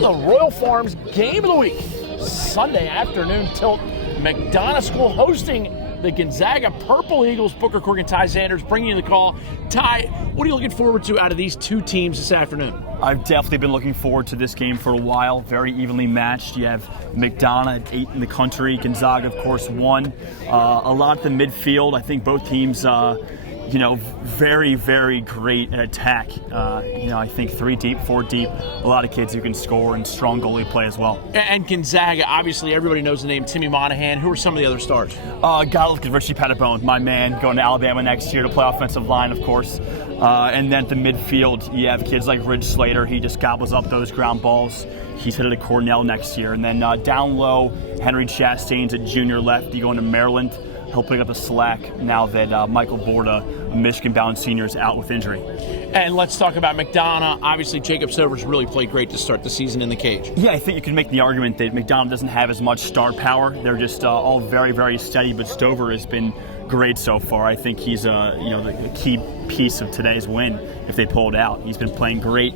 the Royal Farms Game of the Week. Sunday afternoon tilt. McDonogh School hosting the Gonzaga Purple Eagles. Booker Corrigan, Ty Sanders bringing you the call. Ty, what are you looking forward to out of these two teams this afternoon? I've definitely been looking forward to this game for a while. Very evenly matched. You have McDonogh at 8 in the country. Gonzaga, of course, 1. A lot at the midfield. I think both teams, very, very great at attack. I think 3 deep, 4 deep. A lot of kids who can score and strong goalie play as well. And Gonzaga, obviously, everybody knows the name Timmy Monahan. Who are some of the other stars? Gotta look at Richie Pettibone, my man, going to Alabama next year to play offensive line, of course. And then at the midfield, you have kids like Ridge Slater. He just gobbles up those ground balls. He's headed to Cornell next year. And then down low, Henry Chastain's a junior lefty going to Maryland. He'll pick up the slack now that Michael Borda, a Michigan-bound senior, is out with injury. And let's talk about McDonogh. Obviously, Jacob Sovers really played great to start the season in the cage. Yeah, I think you can make the argument that McDonogh doesn't have as much star power. They're just all very, very steady, but Stover has been great so far. I think he's the key piece of today's win if they pull it out. He's been playing great.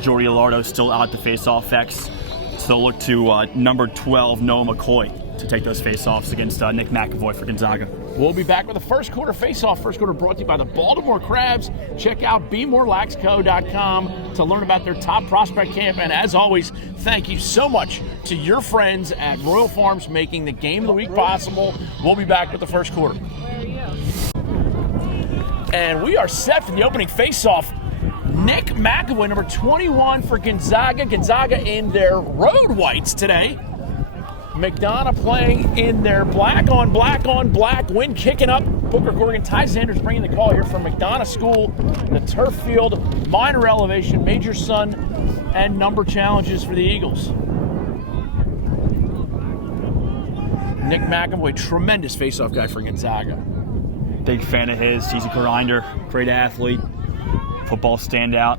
Jordy Alardo still out at the face-off X. So they'll look to number 12, Noah McCoy, to take those face-offs against Nick McAvoy for Gonzaga. We'll be back with a first quarter face-off. First quarter brought to you by the Baltimore Crabs. Check out BeMoreLaxCo.com to learn about their top prospect camp. And as always, thank you so much to your friends at Royal Farms making the Game of the Week possible. We'll be back with the first quarter. And we are set for the opening face-off. Nick McAvoy, number 21 for Gonzaga. Gonzaga in their road whites today. McDonogh playing in their black on black, wind kicking up. Booker Corrigan, Ty Sanders bringing the call here from McDonogh School. The turf field, minor elevation, major sun, and number challenges for the Eagles. Nick McAvoy, tremendous faceoff guy for Gonzaga. Big fan of his. He's a grinder, great athlete, football standout.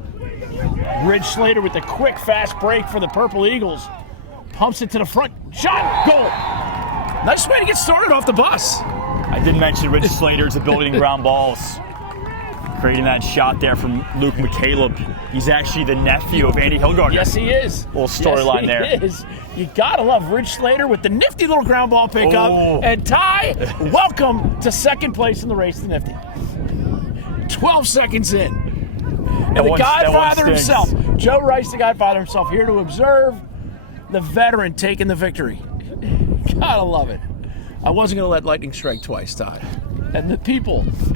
Ridge Slater with the quick, fast break for the Purple Eagles. Pumps it to the front. Shot! Goal! Nice way to get started off the bus. I did mention Ridge Slater's ability to ground balls. Creating that shot there from Luke McCaleb. He's actually the nephew of Andy Hilgardner. Yes, he is. Little storyline there. Yes, he is. You gotta love Ridge Slater with the nifty little ground ball pickup. Oh. And Ty, welcome to second place in the race to nifty. 12 seconds in. And the Godfather himself, Joe Rice, the Godfather himself, here to observe the veteran taking the victory. Gotta love it. I wasn't going to let lightning strike twice, Todd. And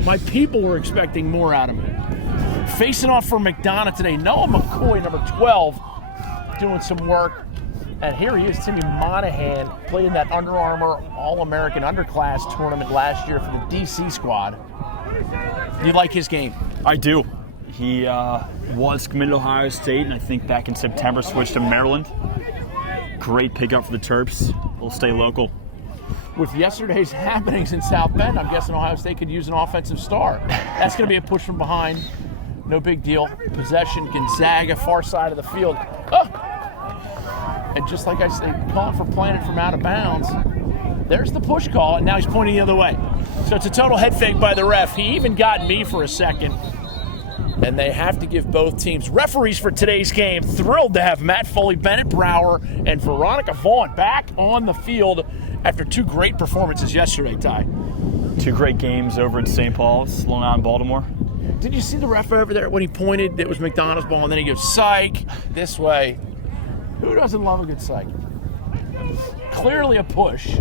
my people were expecting more out of me. Facing off for McDonogh today, Noah McCoy, number 12, doing some work. And here he is, Timmy Monahan, played in that Under Armour All-American Underclass tournament last year for the DC squad. You like his game? I do. He was committed to Ohio State, and I think back in September switched to Maryland. Great pickup for the Terps. We'll stay local. With yesterday's happenings in South Bend, I'm guessing Ohio State could use an offensive star. That's going to be a push from behind. No big deal. Possession, Gonzaga, far side of the field. Oh! And just like I said, calling for playing it from out of bounds. There's the push call, and now he's pointing the other way. So it's a total head fake by the ref. He even got me for a second. And they have to give both teams. Referees for today's game, thrilled to have Matt Foley, Bennett Brower, and Veronica Vaughn back on the field after 2 great performances yesterday, Ty. 2 great games over at St. Paul's, Long Island, Baltimore. Did you see the ref over there when he pointed? It was McDonogh's ball, and then he goes, psych, this way. Who doesn't love a good psych? Clearly a push.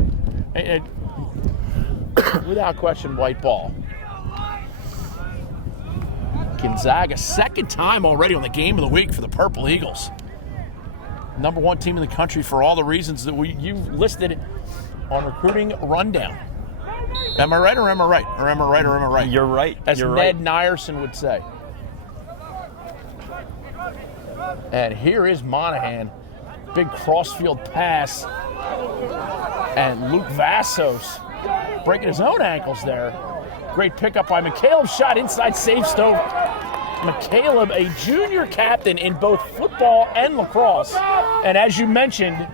And without question, white ball. Gonzaga, second time already on the Game of the Week for the Purple Eagles. Number 1 team in the country for all the reasons that you've listed on Recruiting Rundown. Am I right or am I right? Or am I right or am I right? You're right. As You're Ned right. Nyerson would say. And here is Monahan. Big crossfield pass. And Luke Vassos breaking his own ankles there. Great pickup by McCaleb. Shot inside, save Stover. McCaleb, a junior captain in both football and lacrosse. And as you mentioned,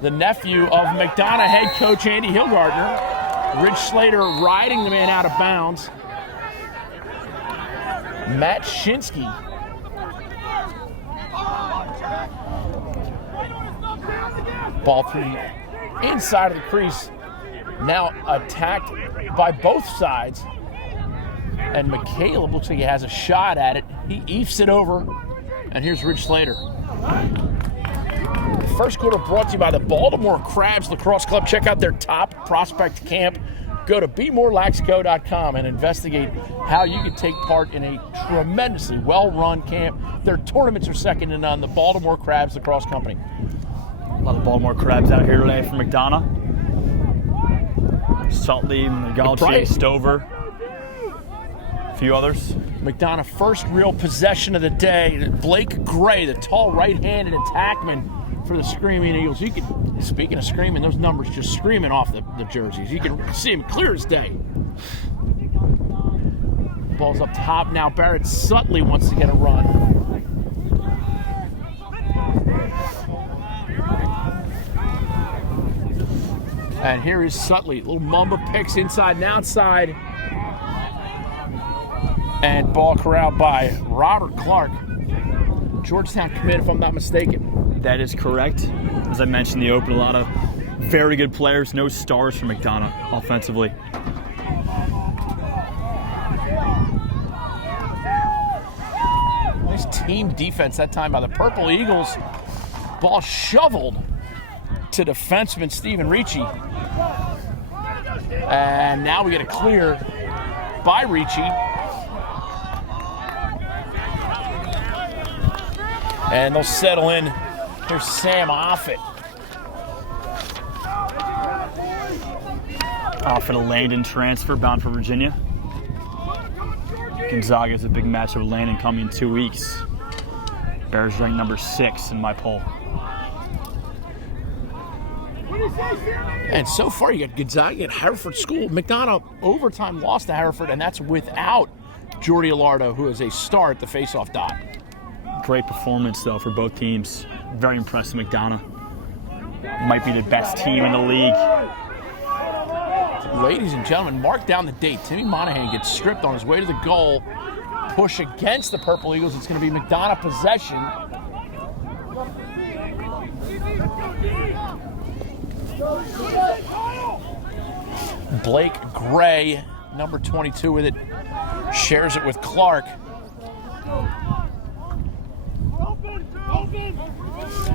the nephew of McDonogh head coach Andy Hilgardner. Ridge Slater riding the man out of bounds. Matt Shinsky Ball through the inside of the crease. Now attacked by both sides. And McCaleb looks like he has a shot at it. He eefs it over. And here's Rich Slater. First quarter brought to you by the Baltimore Crabs Lacrosse Club. Check out their top prospect camp. Go to BeMoreLaxCo.com and investigate how you can take part in a tremendously well-run camp. Their tournaments are second to none. The Baltimore Crabs Lacrosse Company. A lot of Baltimore Crabs out here today from McDonogh. Sutley, Galtier, Stover. A few others. McDonogh, first real possession of the day. Blake Gray, the tall right-handed attackman for the Screaming Eagles. You can, speaking of screaming, those numbers just screaming off the jerseys. You can see them clear as day. Ball's up top now. Barrett Sutley wants to get a run. And here is Sutley. Little Mamba picks inside and outside. And ball corralled by Robert Clark. Georgetown commit, if I'm not mistaken. That is correct. As I mentioned, the open, a lot of very good players, no stars for McDonogh offensively. Nice team defense that time by the Purple Eagles. Ball shoveled to defenseman Stephen Ricci. And now we get a clear by Ricci. And they'll settle in. Here's Sam Offit. Offit, a Landon transfer bound for Virginia. Gonzaga is a big match with Landon coming in 2 weeks. Bears ranked number 6 in my poll. And so far, you got Gonzaga at Hereford School. McDonogh overtime lost to Hereford, and that's without Jordy Alardo, who is a star at the faceoff dot. Great performance, though, for both teams. Very impressive, McDonogh. Might be the best team in the league. Ladies and gentlemen, mark down the date. Timmy Monahan gets stripped on his way to the goal. Push against the Purple Eagles. It's going to be McDonogh possession. Blake Gray, number 22 with it, shares it with Clark.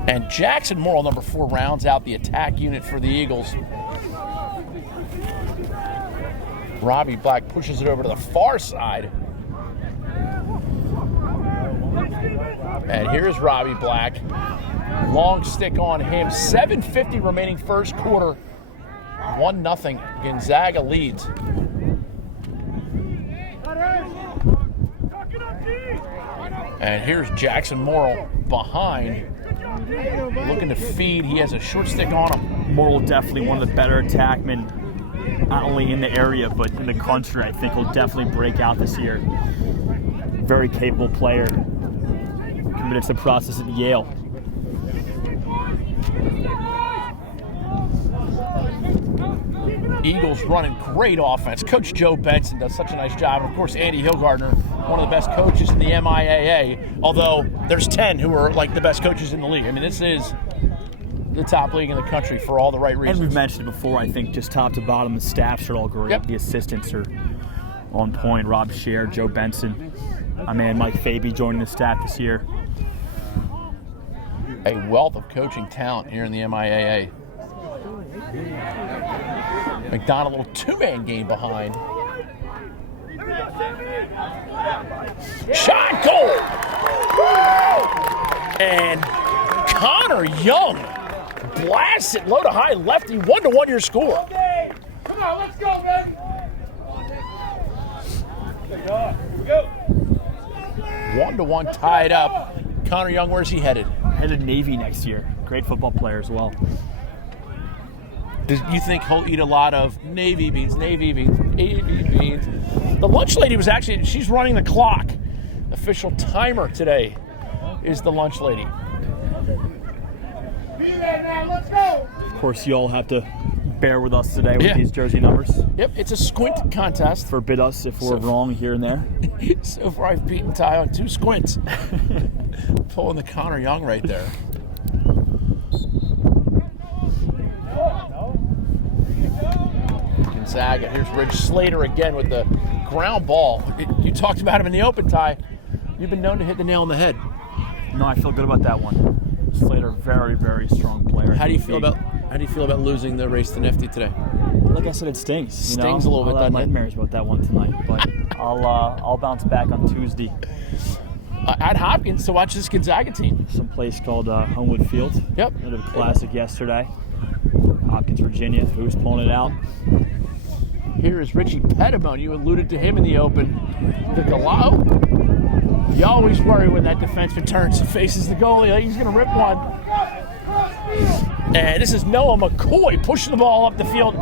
And Jackson Morrill, number 4, rounds out the attack unit for the Eagles. Robbie Black pushes it over to the far side. And here's Robbie Black. Long stick on him. 7:50 remaining first quarter. 1-0. Gonzaga leads. And here's Jackson Morrill behind. Looking to feed. He has a short stick on him. Morrill definitely one of the better attackmen, not only in the area, but in the country. I think he'll definitely break out this year. Very capable player. Committed to the process at Yale. Eagles running great offense. Coach Joe Benson does such a nice job. Of course, Andy Hillgardner, one of the best coaches in the MIAA, although there's 10 who are like the best coaches in the league. I mean, this is the top league in the country for all the right reasons. And we've mentioned it before, I think just top to bottom, the staffs are all great. Yep. The assistants are on point. Rob Scher, Joe Benson, my man Mike Faby joining the staff this year. A wealth of coaching talent here in the MIAA. McDonogh, a little two-man game behind. Shot, goal! And Connor Young blasts it low to high lefty. 1-1 your score. Come on, let's go, baby. 1-1 tied up. Connor Young, where's he headed? Headed Navy next year. Great football player as well. Do you think he'll eat a lot of Navy beans, Navy beans, Navy beans? The lunch lady was actually, she's running the clock. Official timer today is the lunch lady. Be there now, let's go. Of course, you all have to bear with us today with these jersey numbers. Yep, it's a squint contest. Forbid us if we're wrong here and there. So far, I've beaten Ty on 2 squints. Pulling the Connor Young right there. Gonzaga. Here's Ridge Slater again with the ground ball. You talked about him in the open, Ty. You've been known to hit the nail on the head. No, I feel good about that one. Slater, very, very strong player. How do you feel about losing the race to Nifty today? Like I said, it stings. Stings a little bit. I'll have nightmares about that one tonight, but I'll bounce back on Tuesday. At Hopkins to watch this Gonzaga team. Some place called Homewood Field. Yep. They did a classic yesterday. Hopkins, Virginia. Who's pulling it out? Here is Richie Pettibone. You alluded to him in the open. The Gallo. You always worry when that defenseman turns and faces the goalie. He's going to rip one. And this is Noah McCoy pushing the ball up the field.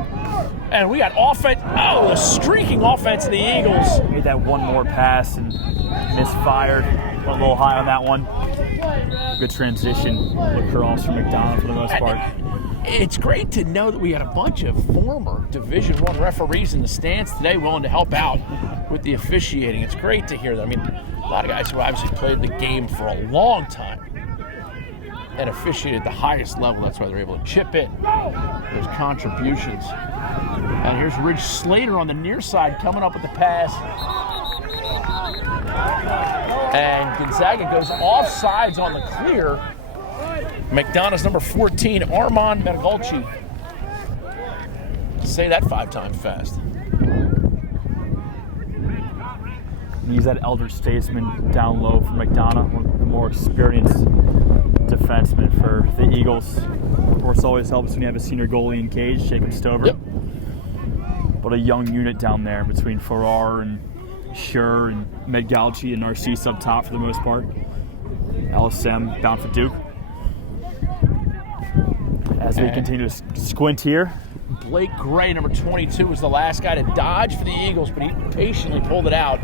And we got offense. Oh, a streaking offense of the Eagles. Made that one more pass and misfired. Went a little high on that one. Good transition. Lacrosse from McDonogh for the most part. It's great to know that we had a bunch of former Division I referees in the stands today willing to help out with the officiating. It's great to hear that. I mean, a lot of guys who obviously played the game for a long time and officiated at the highest level. That's why they're able to chip in those contributions. And here's Ridge Slater on the near side coming up with the pass. And Gonzaga goes offsides on the clear. McDonogh's number 14, Armand Mergolci. Say that 5 times fast. Use that elder statesman down low for McDonogh, one of the more experienced defensemen for the Eagles. Of course, always helps when you have a senior goalie in cage, Jacob Stover. Yep. But a young unit down there between Farrar and Schur and Medgalchi and Narcisse up top for the most part. LSM bound for Duke. As we continue to squint here. Blake Gray, number 22, was the last guy to dodge for the Eagles, but he patiently pulled it out.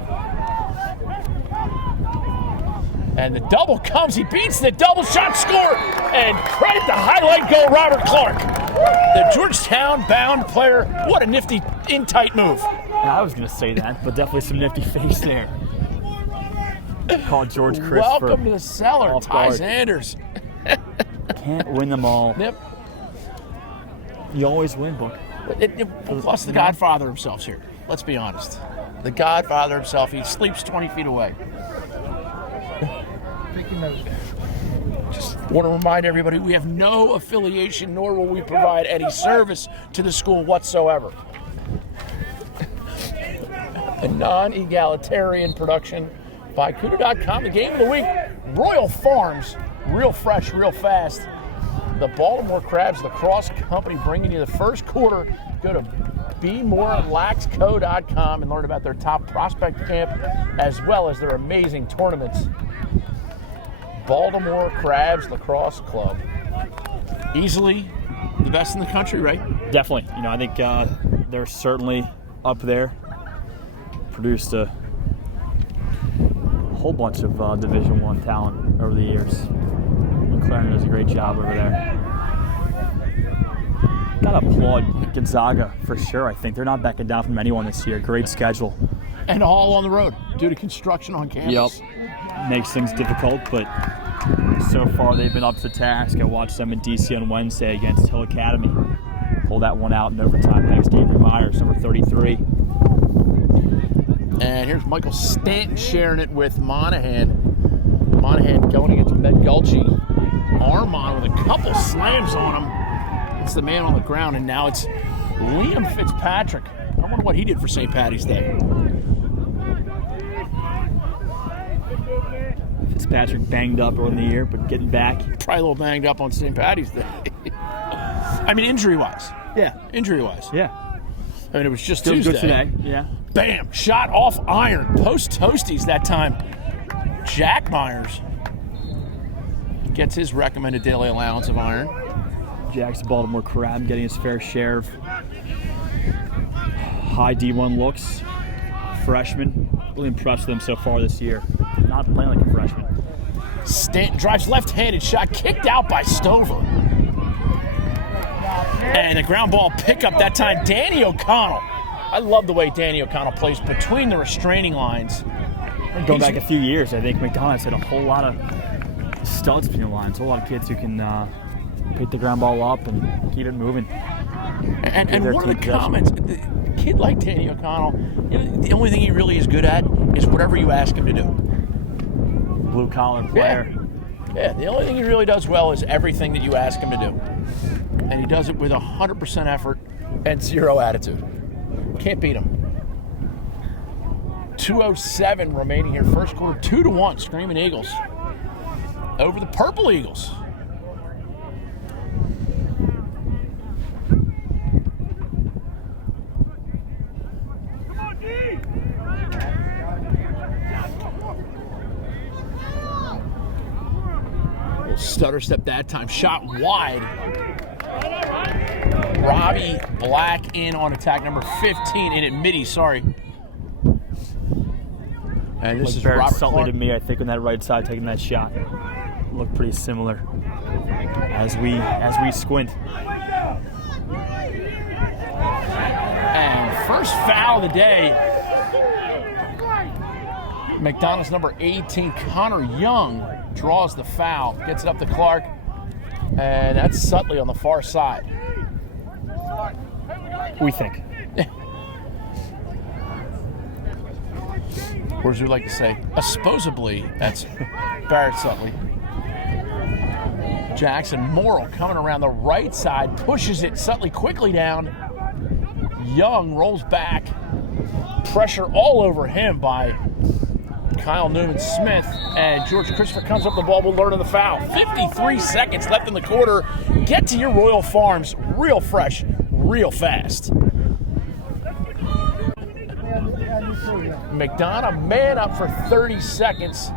And the double comes. He beats the double shot score. And credit the highlight goal, Robert Clark. The Georgetown-bound player. What a nifty in-tight move. Yeah, I was going to say that, but definitely some nifty face there. Called George Chris. Welcome to the cellar, Ty Sanders. Can't win them all. Yep. You always win, Book. Plus the Godfather himself's here. Let's be honest. The Godfather himself, he sleeps 20 feet away. Just want to remind everybody, we have no affiliation, nor will we provide any service to the school whatsoever. A non-egalitarian production by Cuda.com. The game of the week, Royal Farms, real fresh, real fast. The Baltimore Crabs Lacrosse Company bringing you the first quarter. Go to BeMoreLaxCo.com and learn about their top prospect camp as well as their amazing tournaments. Baltimore Crabs Lacrosse Club. Easily the best in the country, right? Definitely. You know, I think they're certainly up there. Produced a whole bunch of Division I talent over the years. McLaren does a great job over there. Gotta applaud Gonzaga for sure. I think they're not backing down from anyone this year. Great schedule. And all on the road due to construction on campus. Yep. Makes things difficult, but so far they've been up to the task. I watched them in DC on Wednesday against Hill Academy. Pull that one out in overtime thanks to Avery Myers, number 33. And here's Michael Stanton sharing it with Monahan. Monahan going against Medgalchi. Armand with a couple slams on him. It's the man on the ground, and now it's Liam Fitzpatrick. I wonder what he did for St. Paddy's Day. Fitzpatrick banged up early in the year, but getting back. Probably a little banged up on St. Paddy's Day. I mean, injury-wise. Yeah. Injury-wise. Yeah. I mean, it was just Still Tuesday. good today. Yeah. Bam! Shot off iron. Post toasties that time. Jack Myers gets his recommended daily allowance of iron. Jack's Baltimore Crab getting his fair share of high D1 looks. Freshman. Really impressed with him so far this year. Not playing like a freshman. Stanton drives left-handed shot, kicked out by Stover. And a ground ball pickup that time, Danny O'Connell. I love the way Danny O'Connell plays between the restraining lines. Going back a few years, I think McDonough's had a whole lot of studs between the lines. A whole lot of kids who can pick the ground ball up and keep it moving. And one of the comments, A kid like Danny O'Connell, the only thing he really is good at is whatever you ask him to do. Blue-collar player. Yeah, the only thing he really does well is everything that you ask him to do. And he does it with 100% effort and zero attitude. Can't beat him. 2:07 remaining here. First quarter, 2-1, Screaming Eagles over the Purple Eagles. Little stutter step that time. Shot wide. Robbie Black in on attack number 15 in at midi, sorry. And this is Barrett Robert Sutley Clark. to me, I think, on that right side taking that shot. Looked pretty similar as we squint. And first foul of the day. McDonogh's number 18, Connor Young, draws the foul. Gets it up to Clark. And that's Sutley on the far side. We think. Or as we like to say, supposedly, that's Barrett Sutley. Jackson Morrill coming around the right side, pushes it. Sutley quickly down. Young rolls back. Pressure all over him by Kyle Newman-Smith. And George Christopher comes up the ball. We'll learn of the foul. 53 seconds left in the quarter. Get to your Royal Farms real fresh, real fast. McDonogh man up for 30 seconds.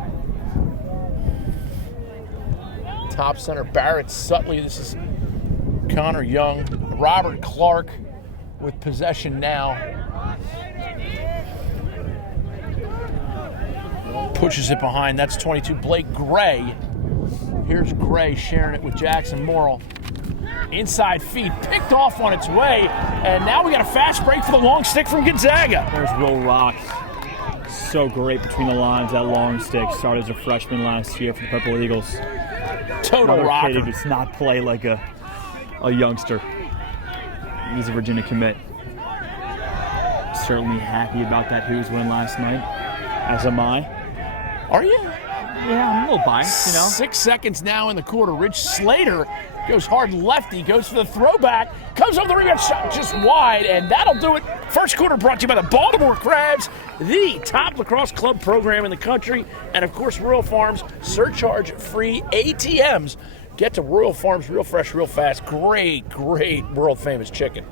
Top center Barrett Sutley. This is Connor Young. Robert Clark with possession now. Pushes it behind. That's 22. Blake Gray. Here's Gray sharing it with Jackson Morrill. Inside feed, picked off on its way, and now we got a fast break for the long stick from Gonzaga. There's Will Rock. So great between the lines, that long stick. Started as a freshman last year for the Purple Eagles. Total rocker. Kid who does not play like a youngster. He's a Virginia commit. Certainly happy about that Hoos win last night, as am I. Are you? Yeah, I'm a little biased, 6 seconds now in the quarter. Rich Slater goes hard lefty, goes for the throwback, comes up the rebound shot just wide, and that'll do it. First quarter brought to you by the Baltimore Crabs, the top lacrosse club program in the country, and of course Royal Farms surcharge-free ATMs. Get to Royal Farms real fresh, real fast. Great, great world famous chicken.